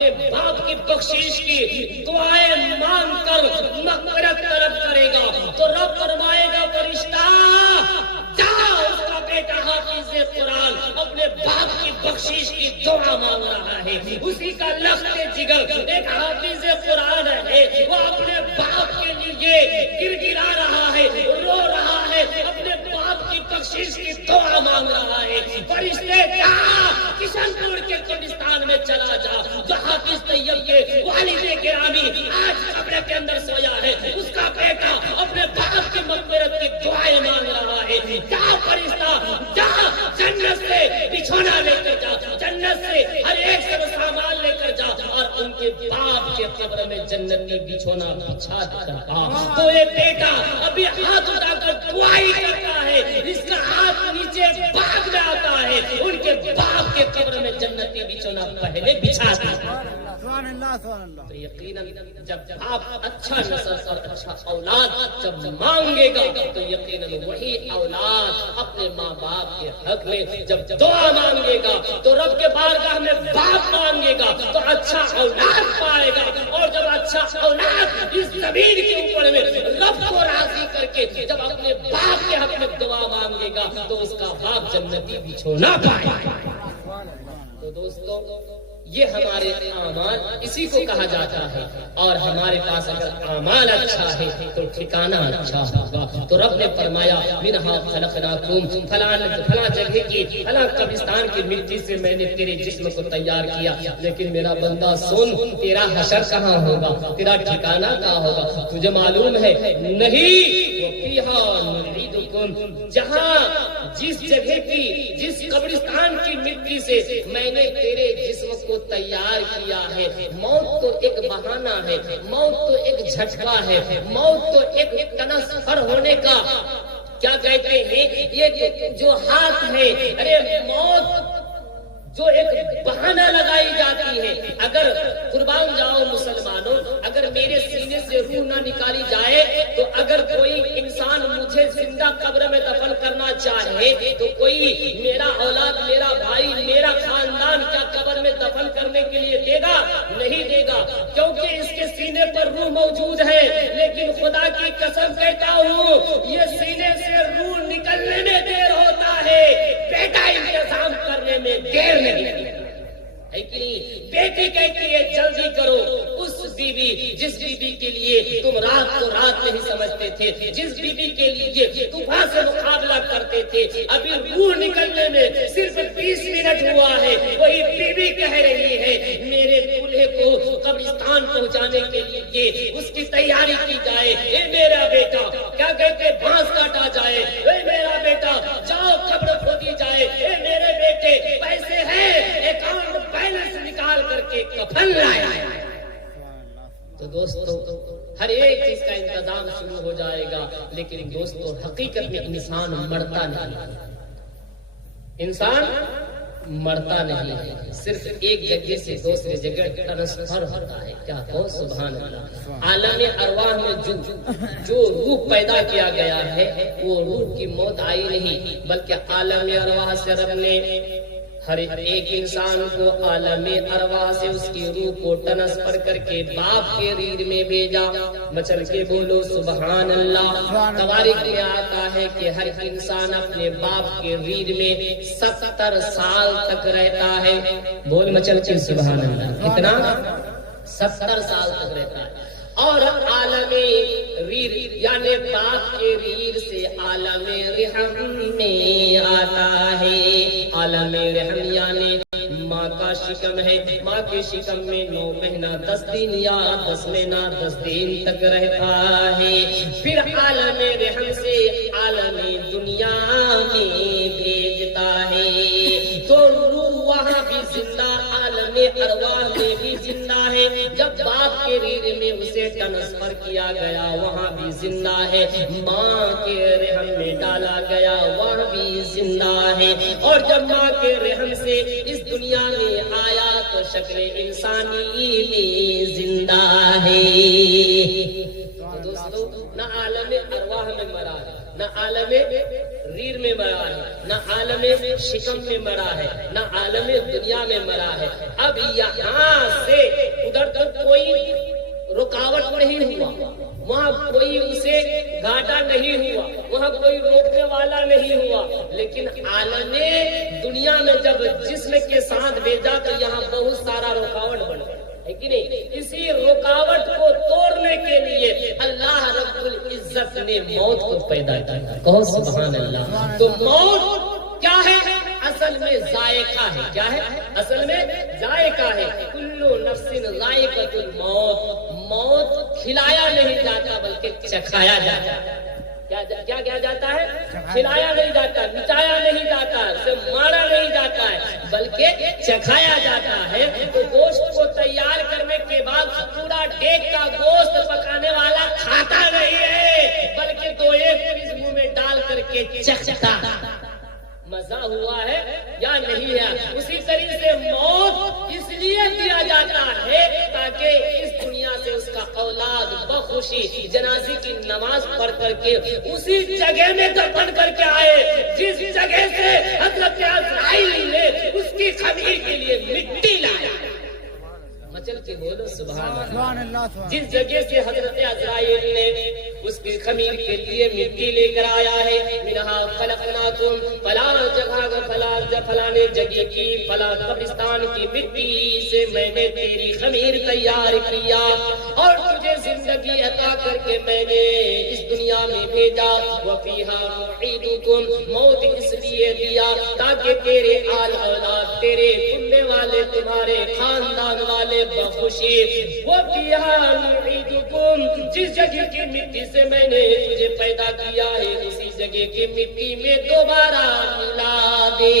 باپ کی بخشش کی دعائیں مانگ کر مغفرت طلب کرے گا تو رب فرمائے گا فرشتہ جا، اس کا بیٹا حافظ قرآن اپنے باپ کی بخشش کی دعا مانگ رہا ہے، اسی کا لخت جگر ایک حافظ قرآن ہے، وہ اپنے باپ کے لیے گر گرا رہا ہے، رو رہا ہے، اپنے باپ کی بخشش کی دعا مانگ رہا ہے۔ فرشتے جا، کشن پور کے قبرستان میں چلا جا، جو حافظ طیب کے والد گرامی آج قبر کے اندر سویا ہے، اس کا بیٹا اپنے باپ کی مغفرت کی دعائیں مانگ رہا ہے۔ جا فرشتہ جا، جنت سے بچھونا لے کر جا، جنت سے ہر ایک سر سامان لے کر جا اور ان کے باپ کے قبر میں جنتی بچھونا بچھا کر آ۔ تو یہ بیٹا ابھی ہاتھ اٹھا کر دعائی کرتا ہے، اس کا ہاتھ نیچے باغ میں آتا ہے، ان کے باپ کے قبر میں جنتی بچھونا پہلے بچھاتا ہے۔ تو یقیناً جب آپ اچھا نسل اور اچھا اولاد جب مانگے گا تو یقیناً وہی اولاد اپنے ماں باپ کے حق میں جب دعا مانگے گا تو رب کے بارگاہ میں باپ مانگے گا تو اچھا اولاد پائے گا، اور جب اچھا اولاد اس زمین کے اوپر میں رب کو راضی کر کے جب اپنے باپ کے حق میں دعا مانگے گا تو اس کا باپ جنتی بچھونا پائے گا۔ تو دوستو یہ ہمارے اعمال اسی کو کہا جاتا ہے، اور ہمارے پاس اگر اعمال اچھا ہے تو ٹھکانہ اچھا ہوگا۔ تو رب نے فرمایا منہا خلقناکم، فلاں جگہ کی فلاں قبرستان کی مٹی سے میں نے تیرے جسم کو تیار کیا، لیکن میرا بندہ سن، تیرا حشر کہاں ہوگا، تیرا ٹھکانہ کہاں ہوگا، تجھے معلوم ہے نہیں؟ وفیہا نعیدکم، جہاں جس جگہ کی جس قبرستان کی مٹی سے میں نے تیرے جسم کو تیار کیا ہے، موت تو ایک بہانہ ہے، موت تو ایک جھٹکا ہے، موت تو ایک ٹرانسفر ہونے کا کیا کہتے ہیں، یہ جو ہاتھ ہے، ارے موت جو ایک بہانہ لگائی جاتی ہے۔ اگر قربان جاؤ مسلمانوں، اگر میرے سینے سے روح نہ نکالی جائے تو اگر کوئی انسان مجھے زندہ قبر میں دفن کرنا چاہے تو کوئی میرا اولاد، میرا بھائی، میرا خاندان کیا قبر میں دفن کرنے کے لیے دے گا؟ نہیں دے گا، کیونکہ اس کے سینے پر روح موجود ہے۔ لیکن خدا کی قسم کہتا ہوں، یہ سینے سے روح نکلنے میں دیر ہوتا ہے، بیٹا انتظام کرنے میں دیر نہیں ہے کہ نہیں؟ بیٹی کہتی ہے جلدی کرو، اس بیوی جس بیوی کے لیے تم رات کو رات نہیں سمجھتے تھے، جس بیوی کے لیے طوفان سے مقابلہ کرتے تھے، ابھی روح نکلنے میں صرف 20 منٹ ہوا ہے، وہی بیوی کہہ رہی ہے میرے دولہے کو قبرستان پہنچانے کے لیے اس کی تیاری کی جائے۔ اے میرا بیٹا، کیا کہتے بانس کاٹا جائے، اے میرا بیٹا جاؤ قبر کھودی جائے، اے میرے بیٹے پیسے ہیں اکاؤنٹ بیلنس نکال کر کے کفن لائے۔ تو دوستو ہر ایک چیز کا انتظام شروع ہو جائے گا، لیکن دوستو حقیقت میں انسان مرتا نہیں، انسان مرتا نہیں، صرف ایک جگہ سے دوسرے جگہ ٹرانسفر ہوتا ہے۔ کیا کہو سبحان اللہ۔ عالم ارواح میں جو روح پیدا کیا گیا ہے وہ روح کی موت آئی نہیں، بلکہ عالم ارواح سے رب نے ہر ایک انسان کو عالم ارواح سے اس کی روح کو ٹرانسفر کر کے باپ کے ریڑھ میں بھیجا۔ مچل کے بولو سبحان اللہ۔ تواریخ میں آتا ہے کہ ہر انسان اپنے باپ کے ریڑھ میں 70 سال تک رہتا ہے۔ بول مچل کے سبحان اللہ، کتنا؟ 70 سال تک رہتا ہے۔ اور عالم ریڑھ یعنی باپ کے ریڑھ سے عالم رحم میں آتا ہے۔ عالم رحم یعنی ماں کا شکم ہے، ماں کے شکم میں 9 مہینہ 10 دن یا 10 مہینہ 10 دن تک رہتا ہے۔ پھر عالم رحم سے عالم دنیا میں بھیجتا ہے، تو روح وہاں بھی زندہ، عالم ارواح میں بھی زندہ ہے۔ جب باپ کے ریڑھ میں اسے ٹرانسفر کیا گیا وہاں بھی زندہ ہے، ماں کے رحم میں ڈالا گیا وہاں بھی زندہ ہے، اور جب ماں کے رحم سے اس دنیا میں آیا تو شکل انسانی میں زندہ ہے۔ تو دوستو نہ عالم ارواح میں مرا، نہ عالم ریر میں مرا ہے، نہ عالم شکم میں مرا ہے، نہ عالم دنیا میں مرا ہے۔ اب یہاں سے ادھر تک کوئی رکاوٹ نہیں ہوا، وہاں کوئی اسے گھاٹا نہیں ہوا، وہاں کوئی روکنے والا نہیں ہوا، لیکن عالم دنیا میں جب جسم کے ساتھ بھیجا تو یہاں بہت سارا رکاوٹ بن گیا ہے کہ نہیں؟ اسی رکاوٹ کو توڑنے کے لیے اللہ رب العزت نے موت کو پیدا کیا۔ کہو سبحان اللہ۔ تو موت کیا ہے؟ اصل میں ذائقہ ہے۔ کیا ہے؟ اصل میں ذائقہ ہے۔ کلو نفس ذائقۃ الموت۔ موت کھلایا نہیں جاتا بلکہ چکھایا جاتا ہے۔ کیا کیا جاتا ہے؟ کھلایا نہیں جاتا، مٹایا نہیں جاتا، مارا نہیں جاتا ہے، بلکہ چکھایا جاتا ہے۔ تو گوشت کو تیار کرنے کے بعد پورا ڈیگ کا گوشت پکانے والا کھاتا نہیں ہے، بلکہ دو ایک پیس منہ میں ڈال کر کے چکھتا۔ مزہ ہوا ہے یا نہیں ہے؟ اسی طریقے سے موت اس لیے دیا جاتا ہے تاکہ اس دنیا سے اس کا اولاد بخوشی جنازے کی نماز پڑھ کر کے اسی جگہ میں دفن کر کے آئے جس جگہ سے حضرت عزرائیل نے اس کی خمیر کے لیے مٹی لایا۔ مچل کے بولو سبحان اللہ۔ جس جگہ سے حضرت عزرائیل نے اس کی خمیر کے لیے مٹی لے کر آیا ہے، منہا خلقناکم، فلاں جگہ فلانے جگہ کی فلاں قبرستان کی مٹی سے میں نے تیری خمیر تیار کیا اور تجھے زندگی عطا کر کے میں نے اس دنیا میں بھیجا۔ وفیہا نعیدکم، موت اس لیے دیا تاکہ تیرے آل اولاد، تیرے سننے والے، تمہارے خاندان والے بخوشی۔ وفیہا نعیدکم، جس جگہ کی مٹی سے میں نے تجھے پیدا کیا ہے اسی جگہ کی مٹی میں دوبارہ ملا دے۔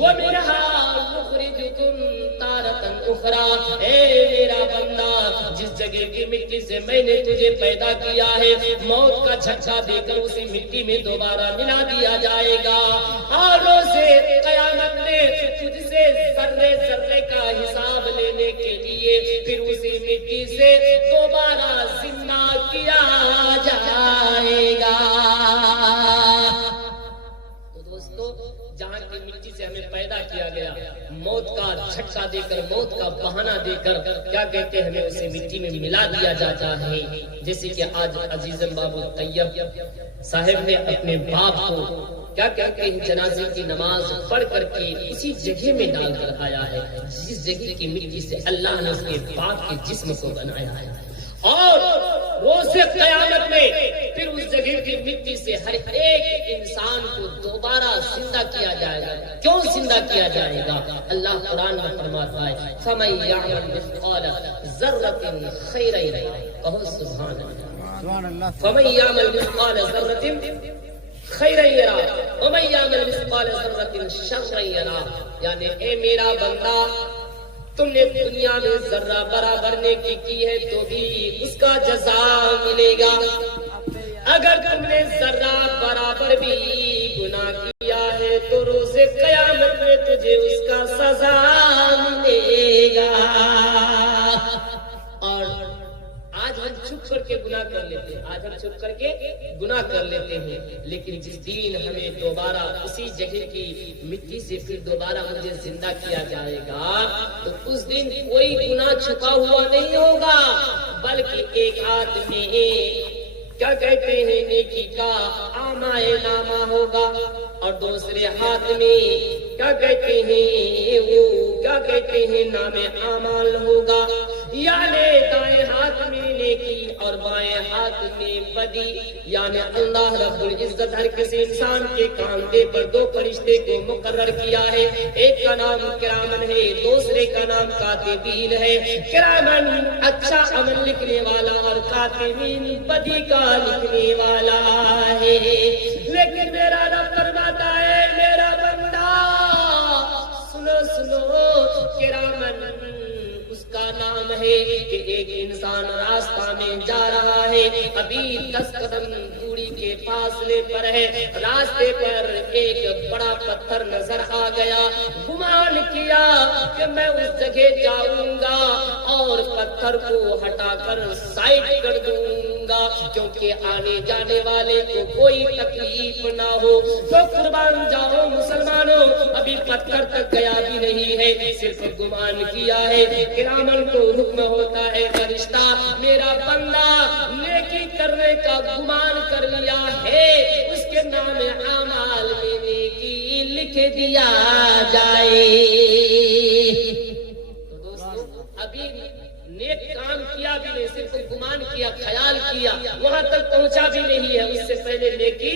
وَمِنْهَا نُخْرِجُكُمْ تَارَةً أُخْرَىٰ، اے میرا بندہ جس جگہ کی مٹی سے میں نے تجھے پیدا کیا ہے موت کا جھٹکا دے کر اسی مٹی میں دوبارہ ملا دیا جائے گا، اور روزے قیامت میں تجھ سے ذرے ذرے کا حساب لینے کے لیے پھر اسی مٹی سے دوبارہ زندہ کیا جائے گا۔ تو دوستو، جہاں کی مٹی سے ہمیں پیدا کیا گیا، موت کا جھٹکا دے کر، موت کا بہانہ دے کر کیا کہتے ہیں، ہمیں اسے مٹی میں ملا دیا جاتا ہے۔ جیسے کہ آج عزیزم بابو طیب صاحب نے اپنے باپ کو کیا کہتے ہیں جنازے کی نماز پڑھ کر کے اسی جگہ میں ڈال کر آیا ہے جس جگہ کی مٹی سے اللہ نے اس کے باپ کے جسم کو بنایا ہے، اور روز قیامت میں پھر اس جگہ کی مٹی سے ہر ایک انسان کو دوبارہ زندہ کیا جائے گا۔ کیوں زندہ کیا جائے گا؟ اللہ قرآن میں فرماتا ہے فَمَن يَعْمَلْ مِثْقَالَ ذَرَّةٍ خَيْرًا يَرَهُ۔ کہو سبحان اللہ۔ فَمَن يَعْمَلْ مِثْقَالَ ذَرَّةٍ خیرا یرا ومن یعمل مثقال ذرۃ شرا یرا، یعنی اے میرا بندہ، تم نے دنیا میں ذرہ برابر نیکی کی ہے تو بھی اس کا جزا ملے گا، اگر تم نے ذرہ برابر بھی گناہ کیا ہے تو روز قیامت میں تجھے اس کا سزا ملے گا۔ اور آج ہم چھپ کر کے گناہ کر لیتے ہیں، آج ہم چھپ کر کے گناہ کر لیتے ہیں، لیکن جس دن ہمیں دوبارہ اسی جگہ کی مٹی سے پھر دوبارہ مجھے زندہ کیا جائے گا تو اس دن کوئی گناہ چھپا ہوا نہیں ہوگا، بلکہ ایک ہاتھ میں کیا کہتے ہیں نیکی کا آمائے نامہ ہوگا اور دوسرے ہاتھ میں کیا کہتے ہیں وہ کیا کہتے ہیں نام اعمال ہوگا، یعنی دائیں ہاتھ میں نیکی اور بائیں ہاتھ میں بدی۔ یعنی اللہ رب العزت ہر کسی انسان کے کاندھے پر دو فرشتے کو مقرر کیا ہے، ایک کا نام کرامن ہے، دوسرے کا نام کاتبین ہے۔ کرامن اچھا عمل لکھنے والا اور کاتبین بدی کا لکھنے والا ہے، لیکن میرا رب فرماتا ہے میرا بندہ سنو سنو، کرامن اس کا نام ہے کہ ایک انسان راستہ میں جا رہا ہے، ابھی 10 قدم دوری کے فاصلے پر ہے، راستے پر ایک بڑا پتھر نظر آ گیا، گمان کیا کہ میں اس جگہ جاؤں گا اور پتھر کو ہٹا کر سائڈ کر دوں گا، کیونکہ آنے جانے والے کو کوئی تکلیف نہ ہو۔ تو قربان جاؤ مسلمانوں، ابھی پتھر تک گیا بھی نہیں ہے، صرف گمان کیا ہے۔ کرامن کو حکم ہوتا ہے، فرشتہ میرا بندہ نیکی کرنے کا گمان کر لیا ہے، اس کے نام اعمال میں نیکی لکھ دیا جائے۔ تو دوستو ابھی نیک کام کیا بھی نہیں، صرف گمان کیا، خیال کیا، وہاں تک پہنچا بھی نہیں ہے، اس سے پہلے نیکی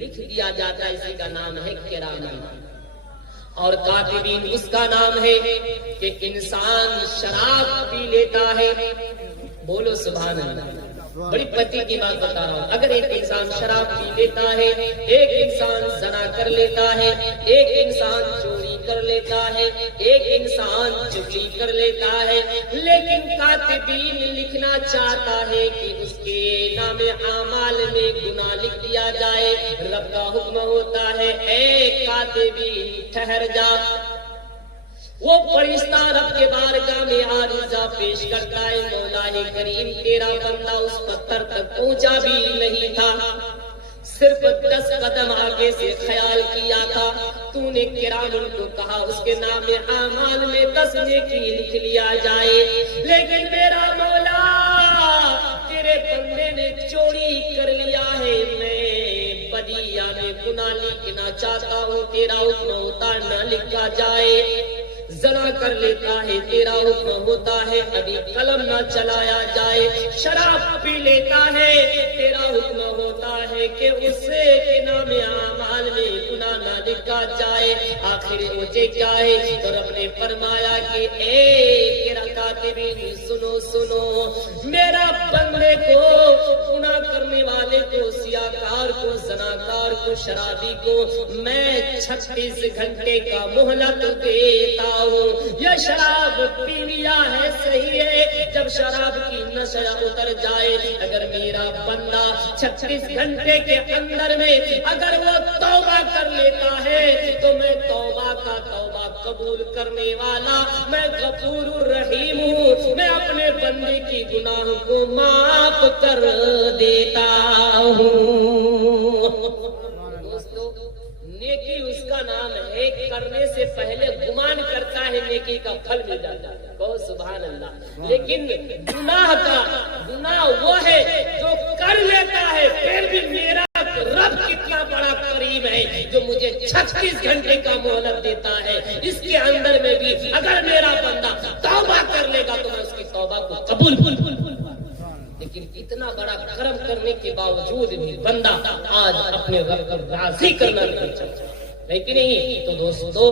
لکھ دیا جاتا ہے۔ اسی کا نام ہے کرامن۔ اور کاتبین اس کا نام ہے کہ انسان شراب پی لیتا ہے، بولو سبحان اللہ، بڑی پتی کی بات بتا رہا ہوں۔ اگر ایک انسان شراب پی لیتا ہے، ایک انسان زنا کر لیتا ہے، ایک انسان چوری کر لیتا ہے، ایک انسان چغلی کر لیتا ہے، لیکن کاتبین لکھنا چاہتا ہے کہ اس کے نام اعمال میں گناہ لکھ دیا جائے، رب کا حکم ہوتا ہے اے کاتبین ٹھہر جا۔ وہ فرشتہ رب کے بارگاہ میں عارضہ پیش کرتا ہے، مولا کریم تیرا بندہ اس پتھر تک پہنچا بھی نہیں تھا، صرف 10 قدم آگے سے خیال کیا تھا، تو نے کرامن کو کہا اس کے نام اعمال میں 10 نیکی لکھ لیا جائے، لیکن میرا مولا تیرے بندے نے چوری کر لیا ہے، میں بدیہ میں گناہ لکھنا چاہتا ہوں، تیرا حکم ہوتا نہ لکھا جائے۔ زنا کر لیتا ہے، تیرا حکم ہوتا ہے ابھی قلم نہ چلایا جائے۔ شراب پی لیتا ہے، تیرا حکم ہوتا ہے کہ اس کے نام اعمال میں گناہ نہ لکھا جائے۔ آخر مجھے کیا ہے؟ تو رب نے فرمایا کہ اے کاتبین سنو سنو، میرا بندے کو، گناہ کرنے والے کو، سیاکار کو، زناکار کو، شرابی کو میں 36 گھنٹے کا مہلت دیتا ہوں۔ یہ شراب پی لیا ہے صحیح ہے، جب شراب کی نشہ اتر جائے، اگر میرا بندہ 36 گھنٹے کے اندر میں اگر وہ توبہ کر لیتا ہے تو میں توبہ کا توبہ قبول کرنے والا، میں غفور الرحیم ہوں، میں اپنے بندے کی گناہوں کو معاف کر دیتا ہوں۔ دوستو نیکی اس کا نام ہے، کرنے سے پہلے گمان کرتا ہے نیکی کا پھل مل جاتا ہے، کہو سبحان اللہ۔ لیکن گناہ وہ ہے جو کر لیتا ہے پھر بھی میرا رب کتنا بڑا کریم ہے جو مجھے 36 گھنٹے کا مہلت دیتا ہے، اس کے اندر میں بھی اگر میرا بندہ توبہ کر لے گا تو میں اس کی توبہ کو قبول۔ لیکن اتنا بڑا کرم کرنے کے باوجود بھی بندہ آج اپنے رب کو راضی کرنا نہیں چاہتا، لیکن نہیں۔ تو دوستو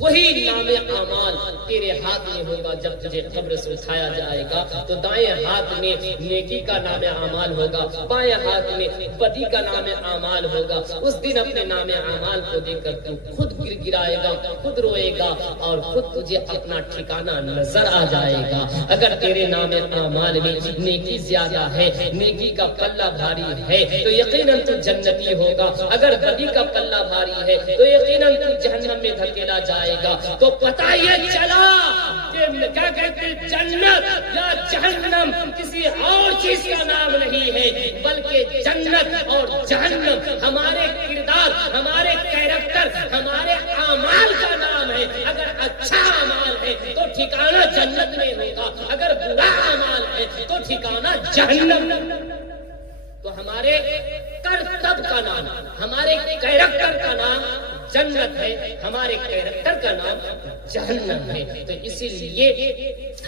وہی نام اعمال تیرے ہاتھ میں ہوگا جب تجھے قبر سے اٹھایا جائے گا، تو دائیں ہاتھ میں نیکی کا نام اعمال ہوگا، بائیں ہاتھ میں بدی کا نام اعمال ہوگا۔ اس دن اپنے نام اعمال کو دیکھ کر تو خود گر گرائے گا، خود روئے گا اور خود تجھے اپنا ٹھکانہ نظر آ جائے گا۔ اگر تیرے نام اعمال میں نیکی زیادہ ہے، نیکی کا پلہ بھاری ہے تو یقیناً تو جنتی ہوگا، اگر بدی کا پلہ بھاری ہے تو یقیناً تو جہنم میں دھکیلا جائے گا۔ تو پتہ یہ چلا کہ کیا کہتے جنت یا جہنم کسی اور چیز کا نام نہیں ہے، بلکہ جنت اور جہنم ہمارے کردار، ہمارے کیریکٹر، ہمارے اعمال کا نام ہے۔ اگر اچھا اعمال ہے تو ٹھکانہ جنت میں ہوگا، اگر برا اعمال ہے تو ٹھکانہ جہنم۔ تو ہمارے کرتب کا نام، ہمارے کیریکٹر کا نام جنت ہے، ہمارے کیریکٹر کا نام جہنم ہے۔ تو اسی لیے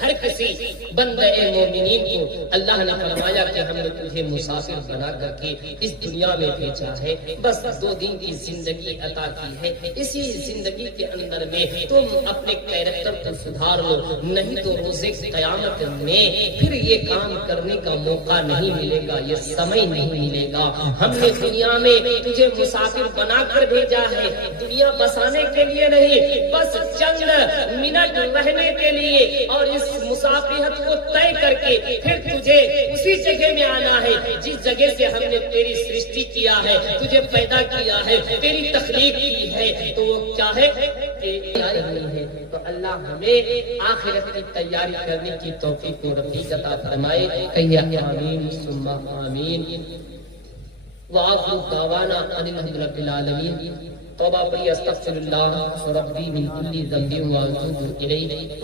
ہر کسی بندہ مومنین کو اللہ نے فرمایا کہ ہم نے تجھے مسافر بنا کر کے اس دنیا میں بھیجا ہے، بس 2 دن کی زندگی عطا کی ہے، اسی زندگی کے اندر میں تم اپنے کیریکٹر کو سدھار لو، نہیں تو روز قیامت میں پھر یہ کام کرنے کا موقع نہیں ملے گا، یہ سمے نہیں ملے گا۔ ہم نے دنیا میں تجھے مسافر بنا کر بھیجا ہے، دنیا بسانے کے لیے نہیں، بس چند منٹ رہنے کے لیے، اور اس مسافرت کو طے کر کے پھر تجھے اسی جگہ میں آنا ہے جس جگہ سے ہم نے تیری سرشٹی کیا ہے، تجھے پیدا کیا ہے، تیری تخلیق کی ہے۔ تو وہ کیا ہے؟ کی تیاری کرنی ہے تو اللہ ہمیں آخرت کی تیاری کرنے کی توفیق و رفیق عطا فرمائے. کہیے آمین ثم آمین. وآخر دعوانا ان الحمد للہ رب العالمین. توبہ پڑھی استغفر اللہ ربی من کل ذنب واتوب الیہ.